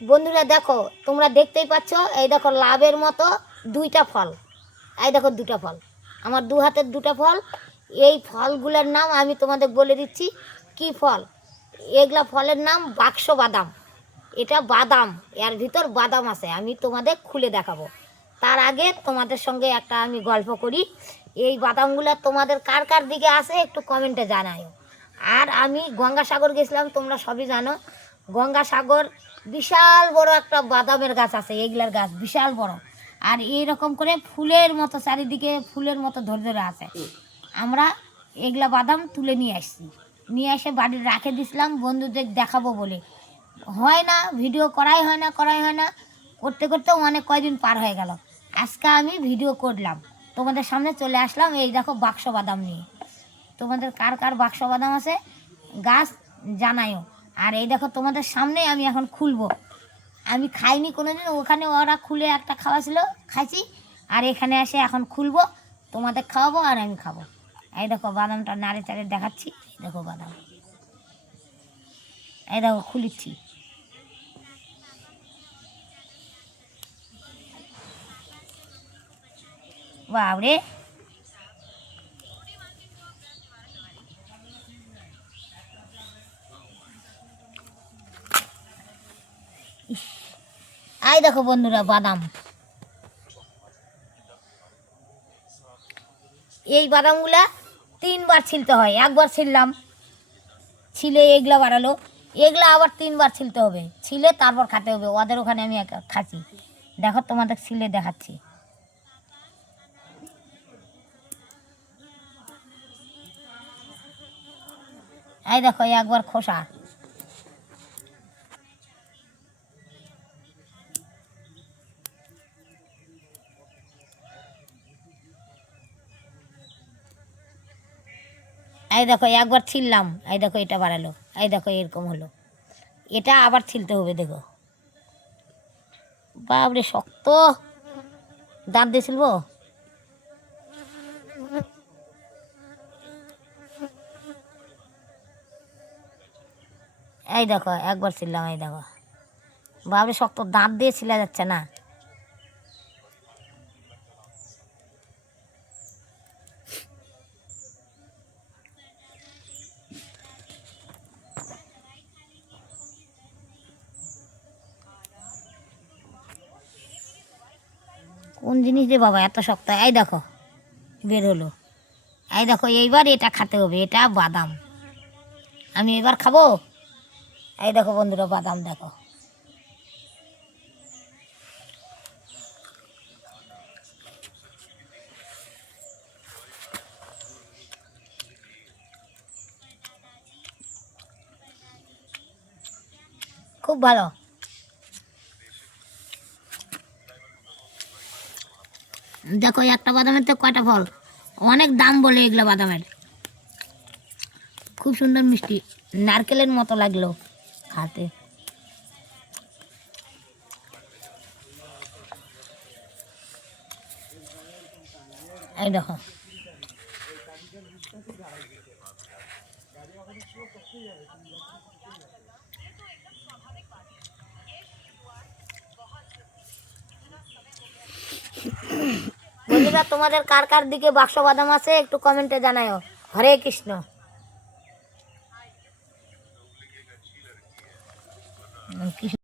বন্ধুরা দেখো, তোমরা দেখতেই পাচ্ছ, এই দেখো লাভের মতো দুইটা ফল। এই দেখো দুটা ফল। আমার দু হাতের দুটা ফল। এই ফলগুলোর নাম আমি তোমাদের বলে দিচ্ছি, কি ফল? এগুলা ফলের নাম বাক্স বাদাম। এটা বাদাম, এর ভিতর বাদাম আছে, আমি তোমাদের খুলে দেখাবো। তার আগে তোমাদের সঙ্গে একটা আমি গল্প করি। এই বাদামগুলো তোমাদের কার কার দিকে আছে একটু কমেন্টে জানাও আর আমি গঙ্গাসাগর গেছিলাম, তোমরা সবই জানো। গঙ্গাসাগর বিশাল বড় একটা বাদামের গাছ আছে এগুলার গাছ, বিশাল বড়। আর এইরকম করে ফুলের মতো চারিদিকে ফুলের মতো ধরে ধরে আছে। আমরা এগুলা বাদাম তুলে নিয়ে আসছি। নিয়ে এসে বাড়ির রাখে দিছিলাম, বন্ধুদের দেখাবো বলে। হয় না, ভিডিও করাই হয় না, করাই হয় না, করতে করতে অনেক কয়দিন পার হয়ে গেল। আজকে আমি ভিডিও করলাম। তোমাদের সামনে চলে আসলাম, এই দেখো বাক্স বাদাম নিয়ে। তোমাদের কার কার বাক্স বাদাম আছে? গাছ জানাইও আর এই দেখো তোমাদের সামনে আমি এখন খুলবো। আমি খাইনি কোনোদিন, ওখানে ওরা খুলে একটা খাওয়া ছিল খাইছি। আর এখানে এসে এখন খুলবো, তোমাদের খাওয়াবো আর আমি খাব। এই দেখো বাদামটা নাড়ে চাড়ে দেখাচ্ছি দেখো বাদাম। এই দেখো খুলিচ্ছি। বাবরে আই দেখো বন্ধুরা, বাদাম। এই বাদামগুলা তিনবার ছিলতে হয়, একবার ছিললাম। ছিলে, এগুলা বাড়ালো। এগুলা আবার তিনবার ছিলতে হবে। ছিলে, তারপর খেতে হবে। ওদের ওখানে আমি খাচ্ছি। দেখো, তোমাদের ছিলে দেখাচ্ছি। এই দেখো, একবার খোসা। এই দেখো, একবার ছিললাম। এই দেখো, এটা বাড়ালো। এই দেখো, এরকম হলো। এটা আবার ছিলতে হবে, দেখো। বাবরে শক্ত। দাঁত দিয়ে ছিলবো? এই দেখো, একবার ছিললাম, এই দেখো। বাবরে শক্ত দাঁত দিয়ে ছিলা যাচ্ছে না। কোন জিনিস রে বাবা, এত শক্ত? এই দেখো, বের হলো। এই দেখো, এইবার এটা খেতে হবে, এটা বাদাম। আমি এবার খাব? এই দেখো বন্ধুরা, বাদাম দেখো। খুব ভালো। দেখো একটা বাদামের তো কয়টা ফল? অনেক দাম বলে এগুলো বাদামের। খুব সুন্দর মিষ্টি। নারকেলের মতো লাগল খাতে। এই দেখো। বন্ধুরা তোমাদের কার কার দিকে বাক্স বাদাম আছে একটু কমেন্টে জানায় হরে কৃষ্ণ। কৃষ্ণ